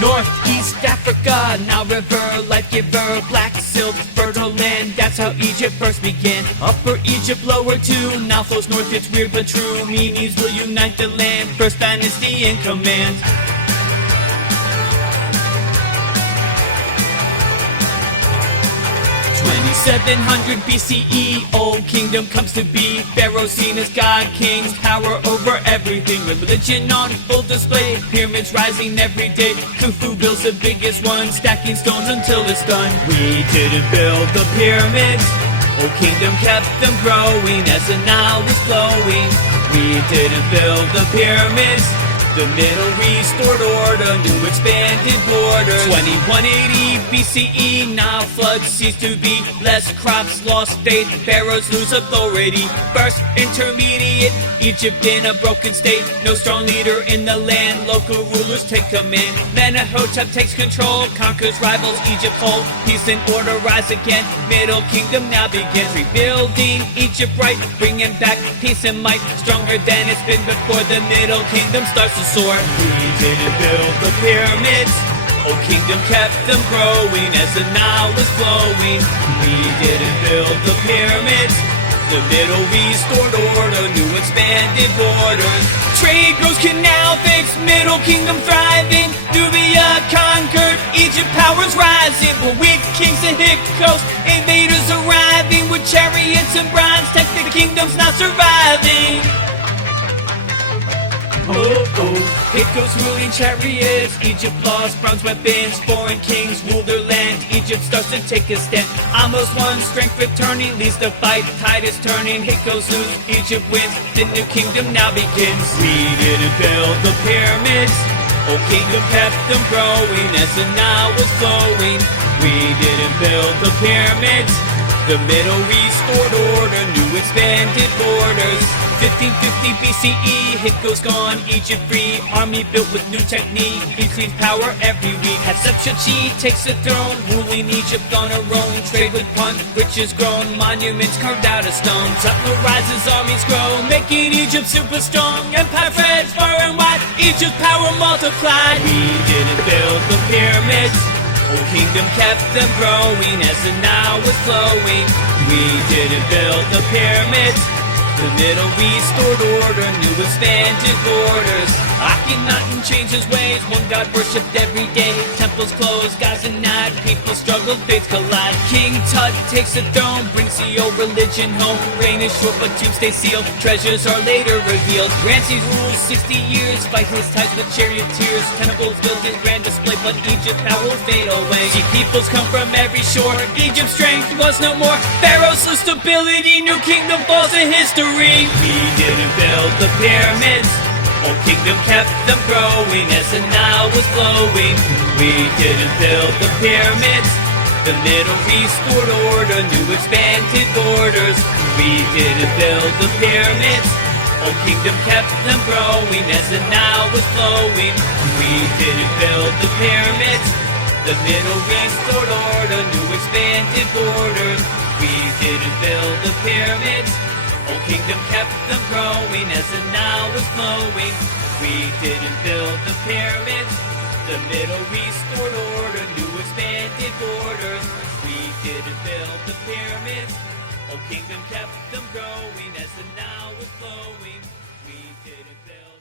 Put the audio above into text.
Northeast Africa, Nile River, life giver, black silk, fertile land, that's how Egypt first began. Upper Egypt, lower too, now flows north, it's weird but true. Memes will unite the land, first dynasty in command. 2700 BCE, Old Kingdom comes to be. Pharaoh seen as god, kings, power over everything. Religion on full display, pyramids rising every day. Khufu builds the biggest one, stacking stones until it's done. We didn't build the pyramids, Old Kingdom kept them growing as the Nile was flowing. We didn't build the pyramids, the Middle restored order, new expanded borders. 2180 BCE, Nile floods cease to be. Less crops, lost faith, pharaohs lose authority. First intermediate, Egypt in a broken state. No strong leader in the land, local rulers take command. Then Hatshepsut takes control, conquers rivals, Egypt whole. Peace and order rise again, Middle Kingdom now begins. Rebuilding Egypt right, bringing back peace and might. Stronger than it's been before, the Middle Kingdom starts to soar. We didn't build the pyramids, Old Kingdom kept them growing as the Nile was flowing. We didn't build the pyramids, the Middle restored order, new expanded borders. Trade grows, canal fixed, Middle Kingdom thriving. Nubia conquered, Egypt powers rising. But weak kings and Hyksos, invaders arriving with chariots and bronze tech, the kingdom's not surviving. Hyksos ruling chariots, Egypt lost bronze weapons, foreign kings rule their land, Egypt starts to take a stand. Almost won, strength returning, leads the fight, tide is turning, Hyksos lose, Egypt wins, the new kingdom now begins. We didn't build the pyramids, Old Kingdom kept them growing as the Nile was flowing. We didn't build the pyramids, the Middle restored order, new expanded borders. 1550 BCE, Hyksos gone, Egypt free. Army built with new technique, increased power every week. Hatshepsut takes the throne, ruling Egypt on her own. Trade with Punt, riches grown, monuments carved out of stone. Sutler rises, armies grow, making Egypt super strong. Empire spreads far and wide, Egypt's power multiplied. We didn't build the pyramids, Old Kingdom kept them growing as the Nile was flowing. We didn't build the pyramids, the Middle restored order, new expanded borders. Akhenaten changed his ways, one god worshipped every day. Temples closed, gods denied, people struggled, faiths collide. King Tut takes the throne, brings the old religion home. Reign is short but tombs stay sealed, treasures are later revealed. Ramses rules 60 years, fight his ties with charioteers. Temples built in grand display, but Egypt's power will fade away. See peoples come from every shore, Egypt's strength was no more. Pharaohs lose stability, new kingdom falls in history. We didn't build the pyramids, Old Kingdom kept them growing as the Nile was flowing. We didn't build the pyramids, the Middle restored order, new expanded borders. We didn't build the pyramids, Old Kingdom kept them growing as the Nile was flowing. We didn't build the pyramids, the Middle restored order, new expanded borders. We didn't build the pyramids, Old Kingdom kept them growing as the Nile was flowing. We didn't build the pyramids, the Middle restored order, new expanded borders. We didn't build the pyramids, Old Kingdom kept them growing as the Nile was flowing. We didn't build